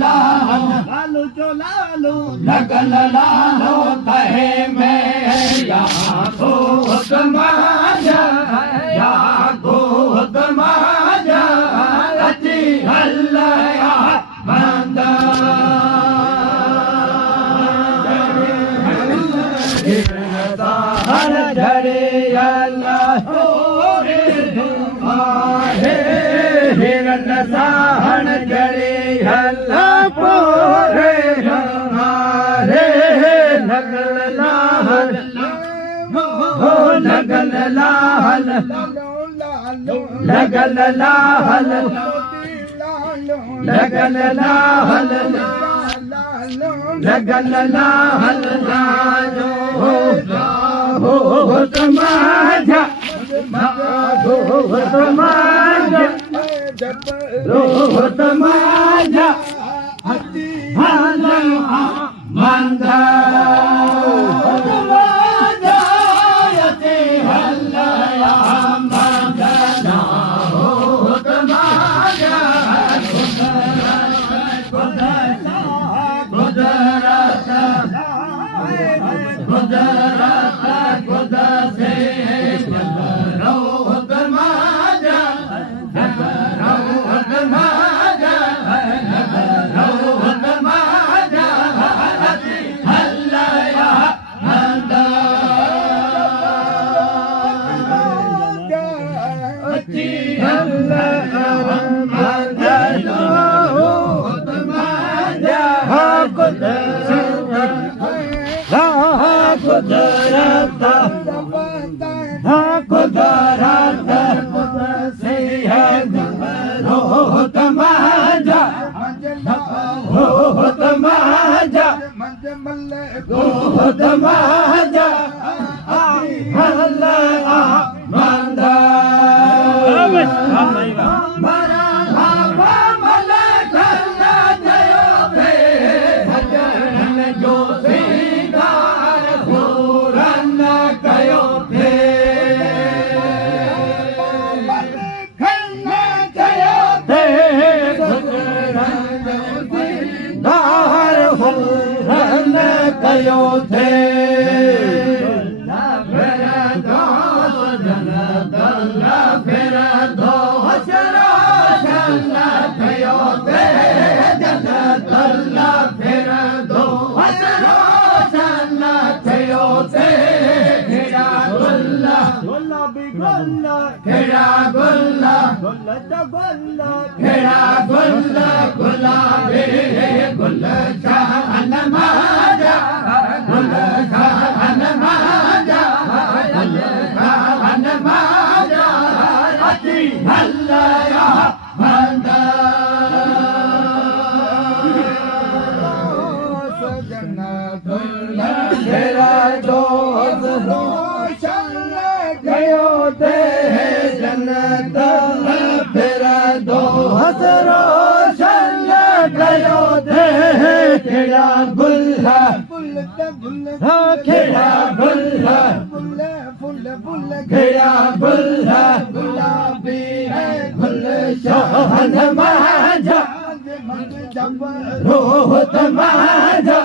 लालू जो लालू लगल लालो कहे मैं या गोद माजा या गोद माजा अची हलया बंदा हर धरे अल्लाह हिरन साहन जड़े हल्ला पोरे हमारे लगल लाल हो लगल लाल लगल लाल लगल लाल लगल लाल हो तमाजा हो तमाजा रोहत माझा हला मंदा माझा यते हल्ला मंदा रोहत माझा गुजरात से रोहत माझा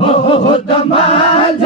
रोहत माझा